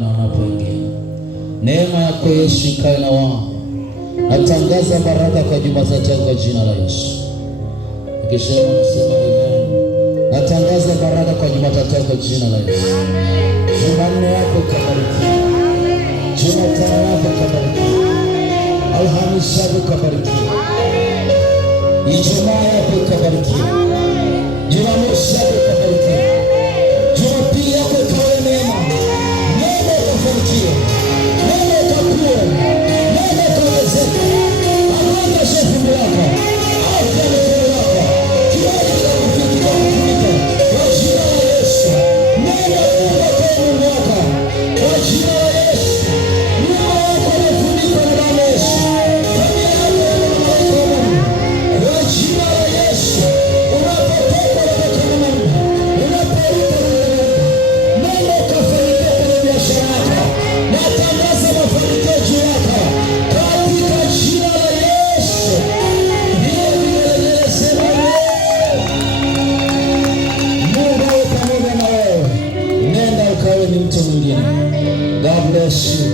na wanapoingia. Neema yako Yesu ikae na wao. Natangaza baraka kwa juma za kwa jina la Yesu. Ukisema nasema amen. Natangaza baraka kwa juma za kwa jina la Yesu. Jumanne yako kabarikiwa. Jumatano yako kabarikiwa. Alhamisi yako kabarikiwa. Ijumaa yako kabarikiwa. Jumamosi yako kabarikiwa. Jumapili yako ikawe neema. Neema ikafanikiwe. Neema ikakue. Neema ikawezeke. Amanda shefu yako. Afya mikono yako. Kiwali cha kufikia kufunika. Kwa jina la Yesu. Neema ikakue Mungu wako. Kwa jina la Yesu. Nyuma yako imefunikwa na damu ya Yesu. Familia yako na malaika wa Mungu. Kwa jina la Yesu. Unapotoka unatoka na Mungu. Unaporuka Mungu kafanikia kwenye biashara yako. Natangaza mafanikio juu yako katika jina la Yesu. Vile vile sema Mungu awe pamoja na wewe. Nenda ukawe ni mtu mwingine. God bless you.